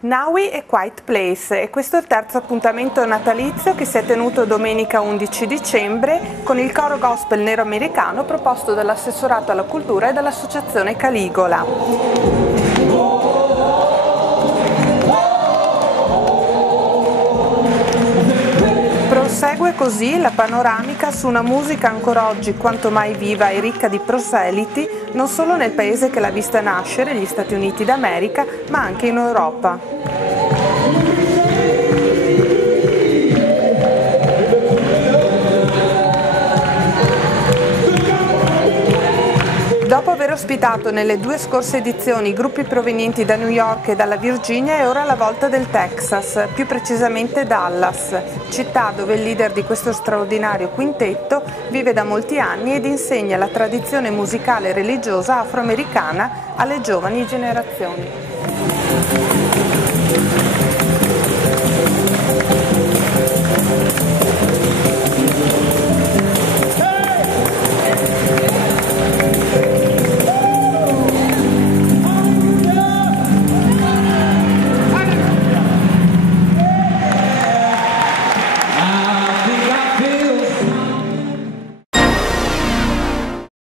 Naui e Quiet Place, e questo è il terzo appuntamento natalizio che si è tenuto domenica 11 dicembre con il coro gospel nero americano proposto dall'assessorato alla cultura e dall'associazione Caligola. Prosegue così la panoramica su una musica ancora oggi quanto mai viva e ricca di proseliti, non solo nel paese che l'ha vista nascere, gli Stati Uniti d'America, ma anche in Europa. Dopo aver ospitato nelle due scorse edizioni gruppi provenienti da New York e dalla Virginia, è ora la volta del Texas, più precisamente Dallas, città dove il leader di questo straordinario quintetto vive da molti anni ed insegna la tradizione musicale e religiosa afroamericana alle giovani generazioni.